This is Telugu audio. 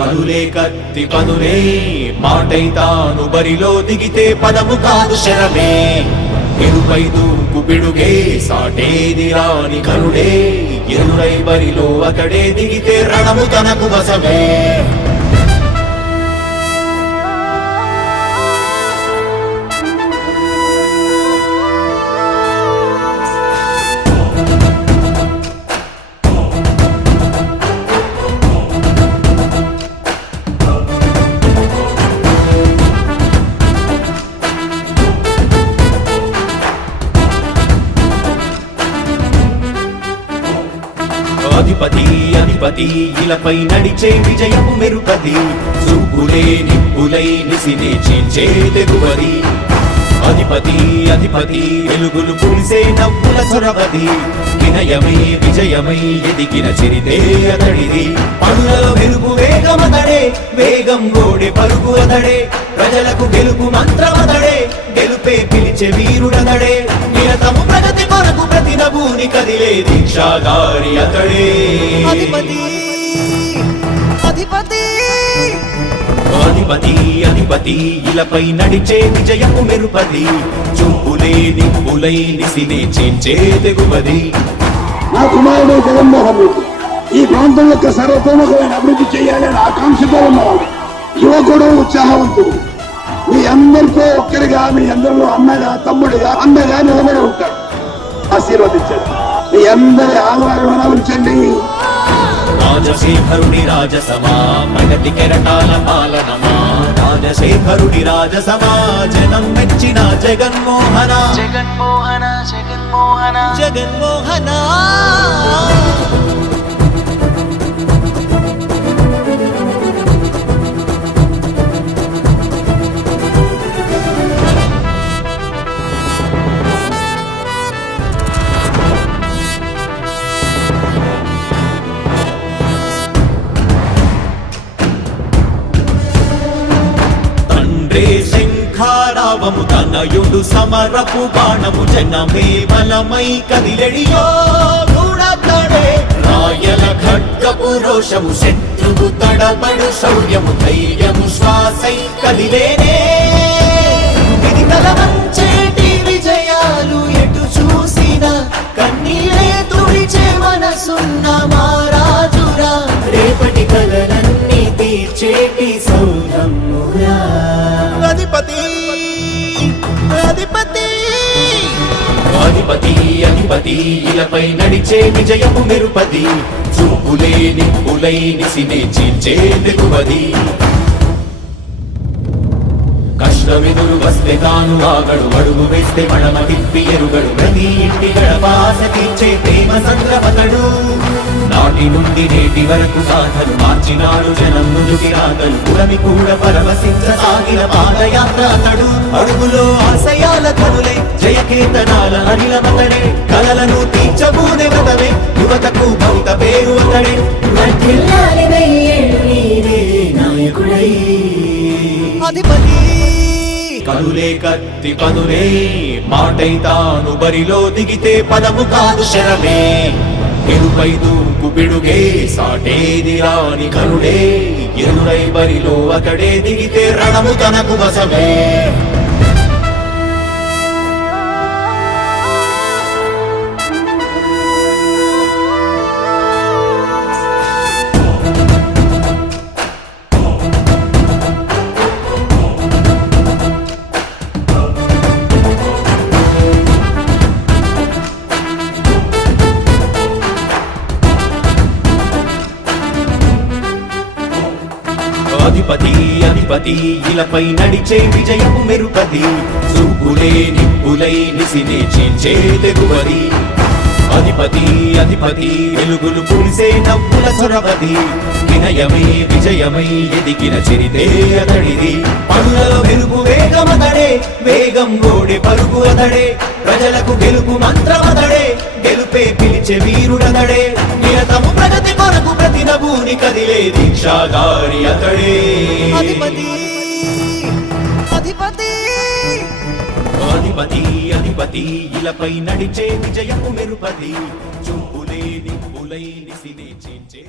కనులే కత్తి పదులే మాటై తాను బరిలో దిగితే పదము కాదు శరమే ఎరుపై దూకు పిడుగే సాటేది రాని కరుడే ఎరురై బరిలో అతడే దిగితే రణము తనకు వశమే అధిపతి అధిపతి ఇలపై నడిచే విజయము మెరుపది చూపులే నిప్పులై నిసినే చీల్చే తెగువది అధిపతి అధిపతి వెలుగులు పులిసే నవ్వుల చొరవది వినయమై విజయమై ఎదిగిన చిరితే అతడిది పనులలో వెలుగు వేగమతడే వేగం గోడె పలుకు అతడే ప్రజలకు గెలుపు మంత్రమతడే గెలుపే పిలిచే వీరుడతడే నిరతము ప్రగతి కొరకు ప్రతి నభూని కదిలే దీక్షాధారి అతడే అధిపతి అధిపతి అధిపతి అధిపతి ఇలపై నడిచే విజయము మెరుపది చూపులే నిప్పులై నిసినే చీల్చే తెగువది నా కుమారుడు జగన్మోహన్ రెడ్డి ఈ ప్రాంతం యొక్క సర్వతోముఖమైన అభివృద్ధి చేయాలని ఆకాంక్షతో ఉన్నవాడు యువకుడు ఉత్సాహవంతుడు మీ అందరితో ఒక్కరిగా మీ అందరిలో అన్నగా తమ్ముడిగా అన్నగా నిలబడి ఉంటాడు ఆశీర్వదించండి మీ అందరి ఆదరణ ఉంచండి రాజశేఖరుడి రాజసమా ప్రగతి కెరటాల పాలనమా రాజశేఖరుడి రాజసమా జనం మెచ్చిన జగన్మోహన జగన్మోహన జగన్మోహన జగన్మోహన శంఖారావము తనయుడు సమరపు బాణము జనమే బలమై కదిలెడియో గూడతడే రాయల ఖడ్గపు రోషము శత్రువు తడబడు శౌర్యము ధైర్యము శ్వాసై కదిలేనే ఇది కలవంచేటి విజయాలు ఎటు చూసిన కన్నీరే తుడిచే మనసున్న మారాజురా రేపటి కలలన్నీ తీర్చేటి సౌరమ్మురా అధిపతి అధిపతి అధిపతి అధిపతి ఇలపై నడిచే విజయము మెరుపది చూపులే నిప్పులై నిసినే చీల్చే తెగువది కష్టమెదురు వస్తే తాను ఆగడు అడుగు వేస్తే మడమ తిప్పి ఎరుగడు ప్రతి ఇంటి గడపాస తీర్చే ప్రేమ సంద్రపతడు నాటి నుండి నేటి వరకు సాధలు మార్చినాడు జనం నుదుటి రాగలు పురమి కూడా పరవశించసాగిన పాదయాత్ర అతడు అడుగులో ఆశయాల కనులై జయకేతనాల అనిలమతడే కలలను తీర్చబూనే వ్రతమే యువతకు భౌత పేరు అతడే నాయకుడై అధిపతి కనులే కత్తి పదులే మాటై తాను బరిలో దిగితే పదము కాదు శరమే ఎరుపై దూకు పిడుగే సాటేది రాని కరుడే ఎరురై బరిలో అతడే దిగితే రణము తనకు వశమే అధిపతి అధిపతి ఇలపై నడిచే విజయము మెరుపది చూపులే నిప్పులై నిసినే చీల్చే తెగువది అధిపతి అధిపతి వెలుగులు పులిసే నవ్వుల చొరవది వినయమై విజయమై ఎదిగిన చిరితే అతడిది పనులలో వెలుగు వేగమతడే వేగం గోడె పలుకు అతడే ప్రజలకు గెలుపు మంత్రమతడే గెలుపే పిలిచే వీరుడతడే నిరతము ప్రగతి కొరకు ప్రతి నభూని కదిలే దీక్షాధారి అతడే అధిపతి అధిపతి అధిపతి అధిపతి ఇలపై నడిచే విజయము మెరుపది చూపులే నిప్పులై నిసినే చీల్చే